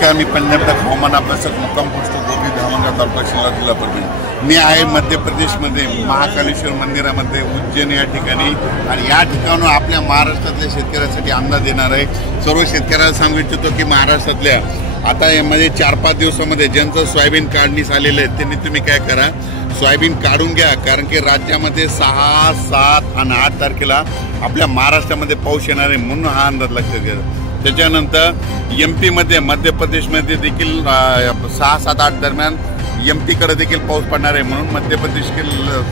नमस्कार, मी पंजाब हवामान अभ्यासक मुक्काम पोस्ट गोपी धामणगाव तालुका शिल्ला जिल्हा परभणी। मी आहे मध्य प्रदेशमध्ये महाकालेश्वर मंदिरामध्ये उज्जैन या ठिकाणी, आणि या ठिकाणून आपल्या महाराष्ट्रातल्या शेतकऱ्यांसाठी अंदाज देणार आहे। सर्व शेतकऱ्यांना सांगू इच्छितो की महाराष्ट्रातल्या आता यामध्ये 4-5 दिवसामध्ये ज्यांचं सोयाबीन काढणीस आलेलं आहे त्यांनी तुम्ही काय करा, सोयाबीन काढून घ्या, कारण की राज्यामध्ये 6, 7 आणि 8 तारखेला आपल्या महाराष्ट्रामध्ये पाऊस येणार आहे, म्हणून हा अंदाज लक्षात घ्या। त्याच्यानंतर MP मध्ये मध्य प्रदेशमध्ये देखील 6, 7, 8 दरम्यान MP कडे देखील पाऊस पडणार आहे, म्हणून मध्य प्रदेशतील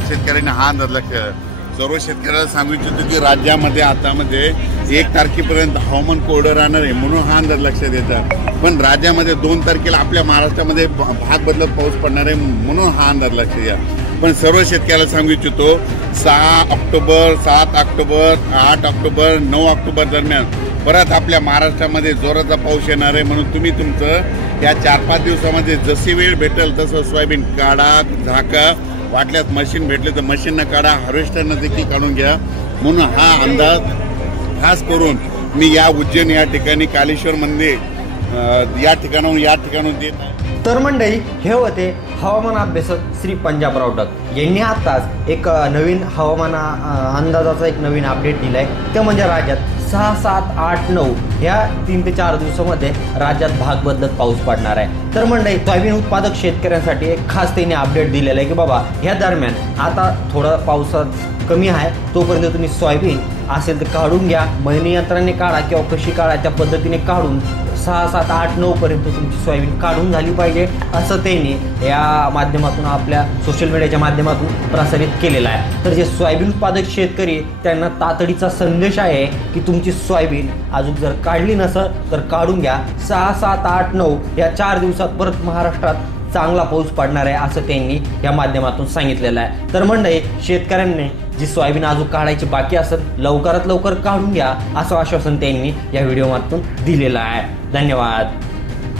शेतकऱ्यांनी हा अंदाज लक्षात। सर्व शेतकऱ्याला सांगू इच्छितो की राज्यामध्ये आतामध्ये 1 तारखेपर्यंत हवामान कोरडं राहणार आहे, म्हणून हा अंदाज लक्षात येतात। पण राज्यामध्ये 2 तारखेला आपल्या महाराष्ट्रामध्ये भाग बदलत पाऊस पडणार आहे, म्हणून हा अंदाज लक्षात घ्या। पण सर्व शेतकऱ्याला सांगू इच्छितो 6 ऑक्टोबर, 7 ऑक्टोबर, 8 ऑक्टोबर, 9 ऑक्टोबर दरम्यान परत आपल्या महाराष्ट्रामध्ये जोराचा पाऊस येणार आहे, म्हणून तुम्ही तुमचं या 4-5 दिवसामध्ये जशी वेळ भेटेल तसं सोयाबीन काढा, झाका, वाटल्यास मशीन भेटले तर मशीननं काढा, हार्वेस्टरनं देखील काढून घ्या। म्हणून हा अंदाज खास करून मी या उज्जैन या ठिकाणी कालेश्वर मंदिर या ठिकाणाहून देत आहे। तर मंडळी, हे होते हवामान अभ्यासक श्री पंजाबराव डक यांनी आताच एक नवीन हवामान अंदाजाचा एक नवीन अपडेट दिलाय। ते म्हणजे राज्यात 6, 7, 8, 9 या 3 ते 4 दिवसामध्ये राज्यात भाग बदलत पाऊस पडणार आहे। तर मंडळी, सोयाबीन उत्पादक शेतकऱ्यांसाठी एक खास त्यांनी अपडेट दिलेला आहे की बाबा ह्या दरम्यान आता थोडं पावसात कमी आहे, तोपर्यंत तुम्ही सोयाबीन असेल तर काढून घ्या, मळणी यंत्राने काढा किंवा कशी काढा त्या पद्धतीने काढून 6, 7, 8, 9 पर्यंत तुमची सोयाबीन काढून झाली पाहिजे, असं त्यांनी या माध्यमातून आपल्या सोशल मीडियाच्या माध्यमातून प्रसारित केलेलं आहे। तर जे सोयाबीन उत्पादक शेतकरी त्यांना तातडीचा संदेश आहे की तुमची सोयाबीन अजून जर काढली नसेल तर काढून घ्या। 6, 7, 8, 9 या 4 दिवसात परत महाराष्ट्रात चांगला पाऊस पडणार आहे, असं त्यांनी या माध्यमातून सांगितलेलं आहे। तर मंडळी, शेतकऱ्यांनी जी सोयाबीन अजून काढायची बाकी असेल लवकरात लवकर काढून घ्या, असं आश्वासन त्यांनी या व्हिडिओमधून दिलेलं आहे। धन्यवाद।